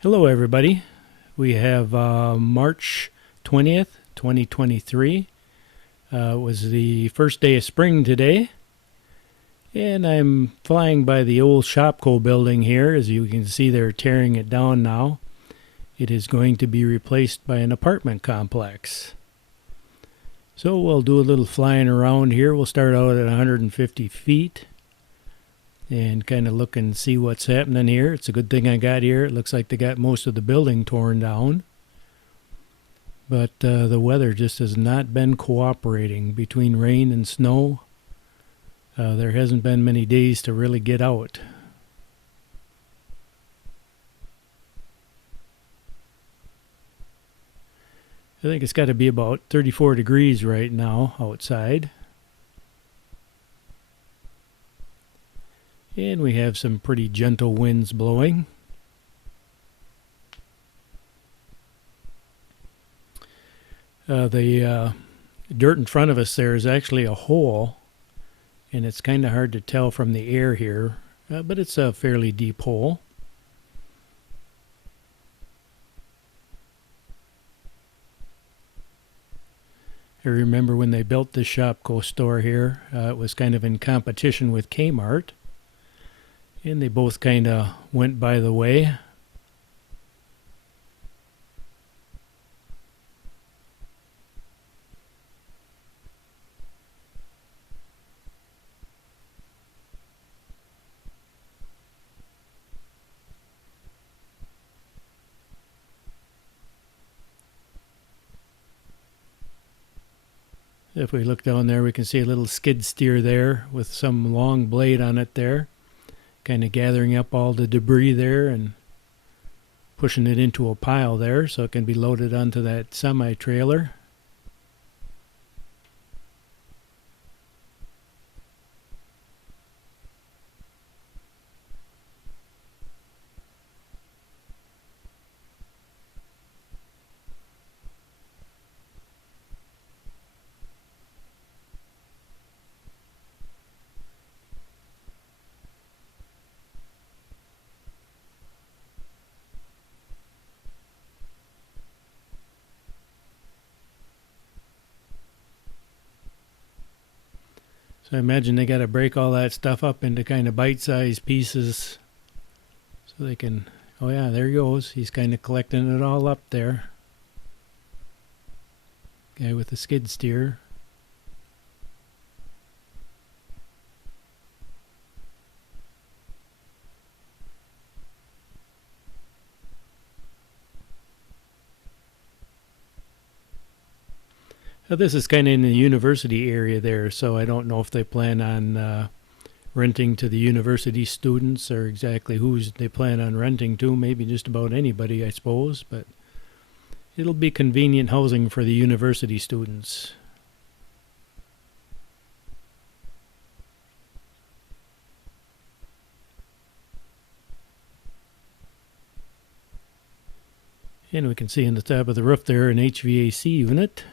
Hello, everybody. We have March 20th, 2023. It was the first day of spring today, and I'm flying by the old Shopko building here. As you can see, they're tearing it down now. It is going to be replaced by an apartment complex. So we'll do a little flying around here. We'll start out at 150 feet. And kind of look and see what's happening here. It's a good thing I got here. It looks like they got most of the building torn down. But the weather just has not been cooperating between rain and snow. There hasn't been many days to really get out. I think it's got to be about 34 degrees right now outside. And we have some pretty gentle winds blowing. The dirt in front of us there is actually a hole, and it's kind of hard to tell from the air here, but it's a fairly deep hole. I remember when they built the Shopko store here, it was kind of in competition with Kmart. And they both kind of went by the way. If we look down there, we can see a little skid steer there with some long blade on it there, kind of gathering up all the debris there and pushing it into a pile there so it can be loaded onto that semi-trailer. So I imagine they got to break all that stuff up into kind of bite-sized pieces so they can, oh yeah, there he goes. He's kind of collecting it all up there. Guy with the skid steer. This is kind of in the university area there, so I don't know if they plan on renting to the university students or exactly who they plan on renting to. Maybe just about anybody, I suppose, but it'll be convenient housing for the university students. And we can see on the top of the roof there an HVAC unit.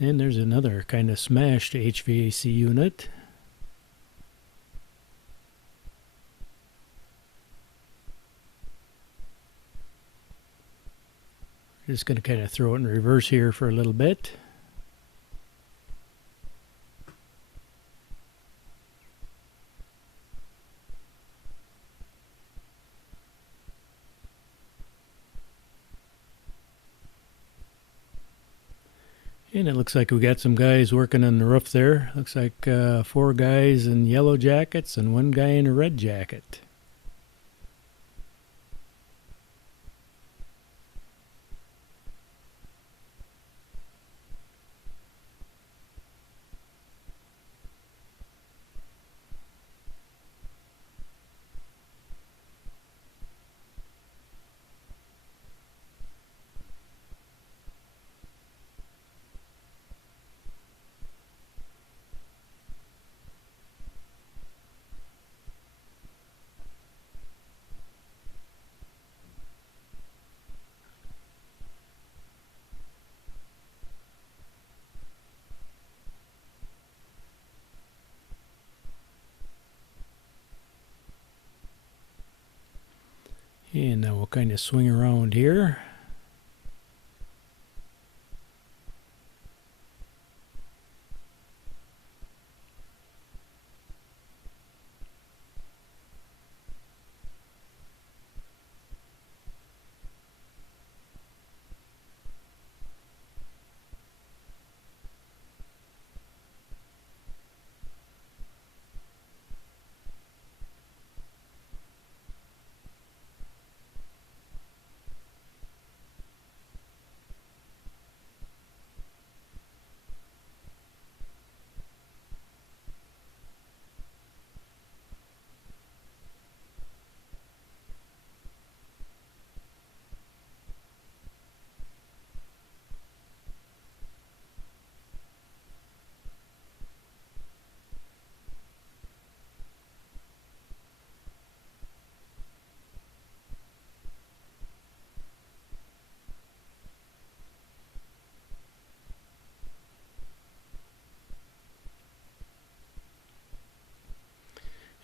And there's another kind of smashed HVAC unit. Just going to kind of throw it in reverse here for a little bit. And it looks like we got some guys working on the roof there. Looks like 4 guys in yellow jackets and 1 guy in a red jacket. And now we'll kind of swing around here.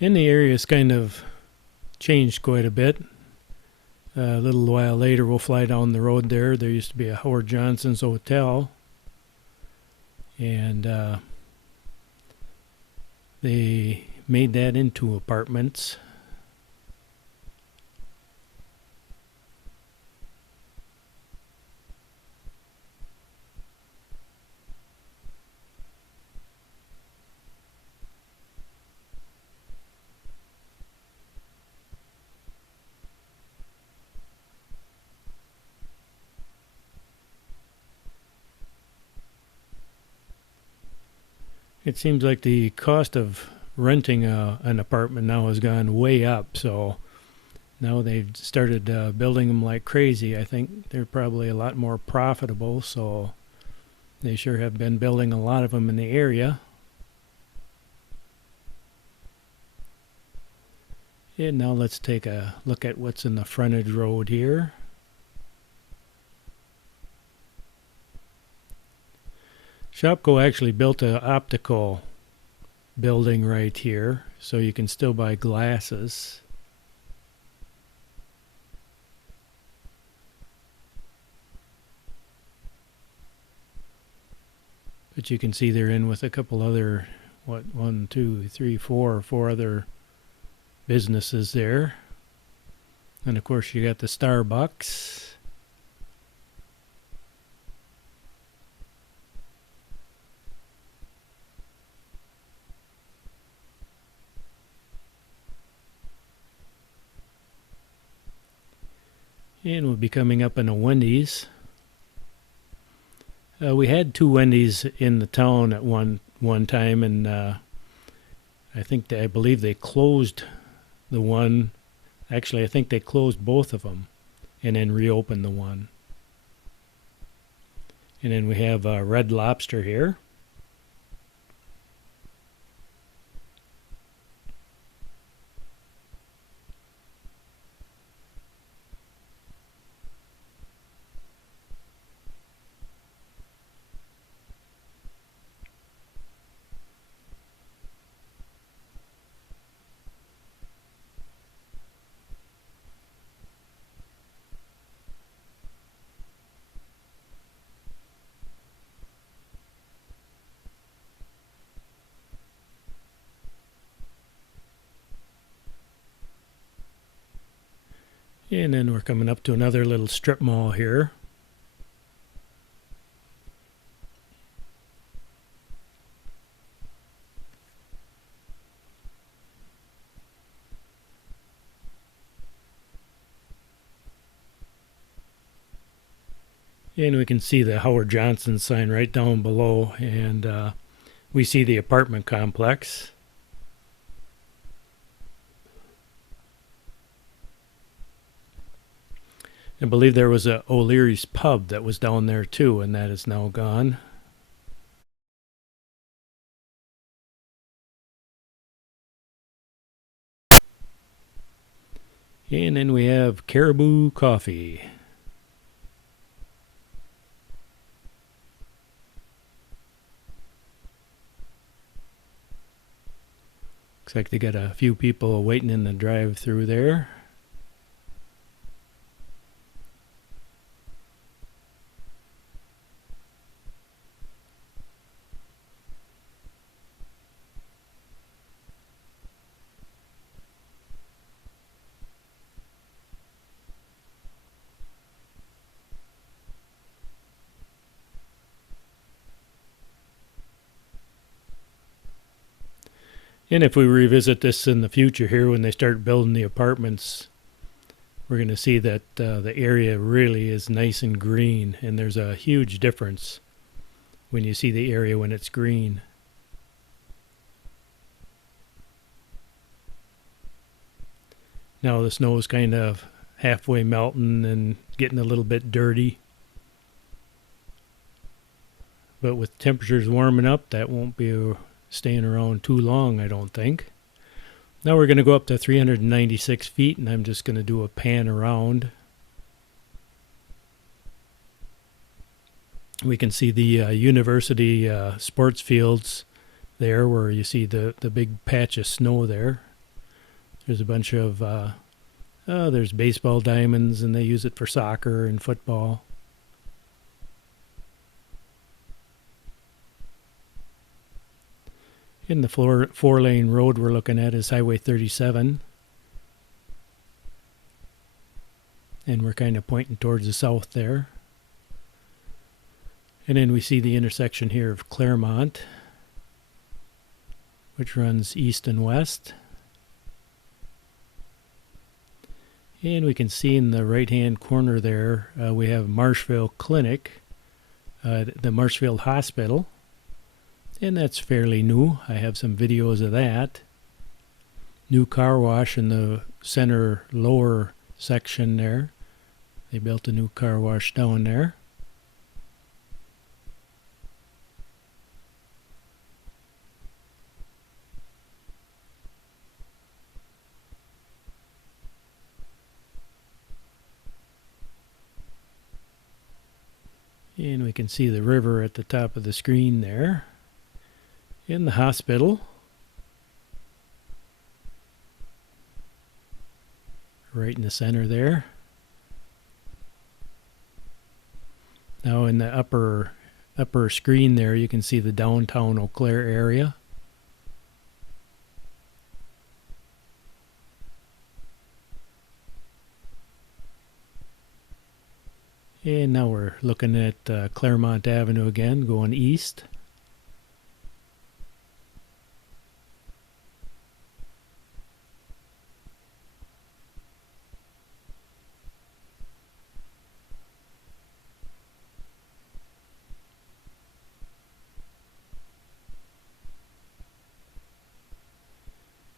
And the area's kind of changed quite a bit. A little while later, we'll fly down the road there. There used to be a Howard Johnson's hotel. And they made that into apartments. It seems like the cost of renting an apartment now has gone way up, so now they've started building them like crazy. I think they're probably a lot more profitable, so they sure have been building a lot of them in the area. And now let's take a look at what's in the frontage road here. Shopko actually built an optical building right here, so you can still buy glasses. But you can see they're in with a couple other, four other businesses there. And of course you got the Starbucks. And we'll be coming up in a Wendy's. We had two Wendy's in the town at one time, and I believe they closed the one. Actually, I think they closed both of them, and then reopened the one. And then we have Red Lobster here. And then we're coming up to another little strip mall here. And we can see the Howard Johnson sign right down below, and we see the apartment complex. I believe there was a Oleary's pub that was down there too, and that is now gone. And then we have Caribou Coffee. Looks like they got a few people waiting in the drive-through there. And if we revisit this in the future here, when they start building the apartments, we're going to see that the area really is nice and green, and there's a huge difference when you see the area when it's green. Now the snow is kind of halfway melting and getting a little bit dirty. But with temperatures warming up, that won't be staying around too long, I don't think. Now we're going to go up to 396 feet, and I'm just going to do a pan around. We can see the university sports fields there, where you see the big patch of snow there. There's a bunch of, there's baseball diamonds, and they use it for soccer and football. In the four-lane road we're looking at is Highway 37. And we're kind of pointing towards the south there. And then we see the intersection here of Claremont, which runs east and west. And we can see in the right-hand corner there, we have Marshfield Clinic, the Marshfield Hospital. And that's fairly new. I have some videos of that. New car wash in the center lower section there. They built a new car wash down there. And we can see the river at the top of the screen there. In the hospital, right in the center there. Now in the upper screen there, you can see the downtown Eau Claire area. And now we're looking at Claremont Avenue again, going east.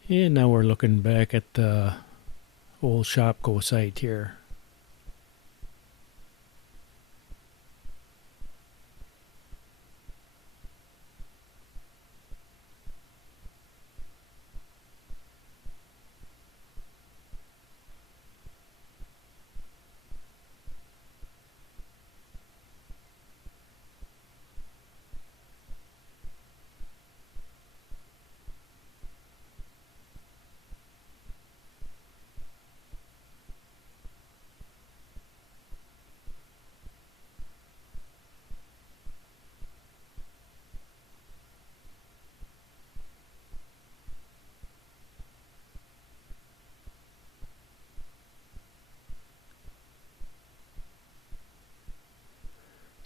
And now we're looking back at the old Shopko site here.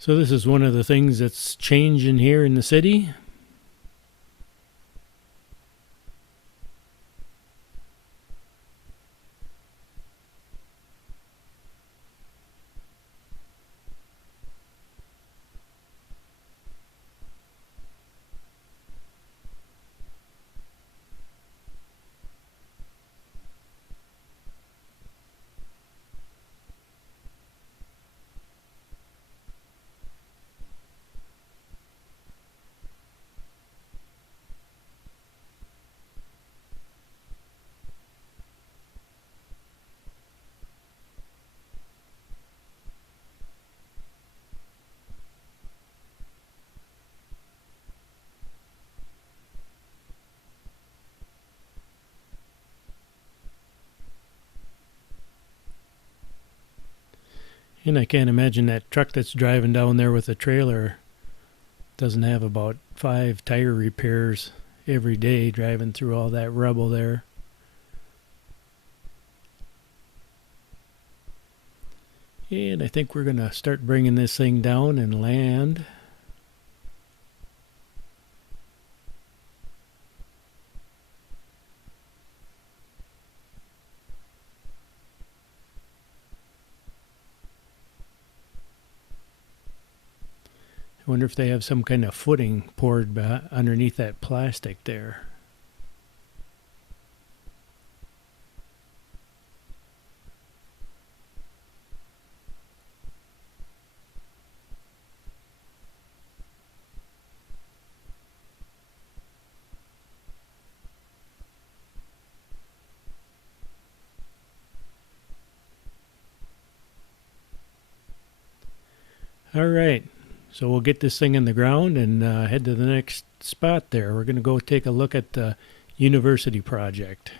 So this is one of the things that's changing here in the city. And I can't imagine that truck that's driving down there with a trailer doesn't have about 5 tire repairs every day driving through all that rubble there. And I think we're going to start bringing this thing down and land. Wonder if they have some kind of footing poured underneath that plastic there. All right, so we'll get this thing in the ground and head to the next spot there. We're going to go take a look at the university project.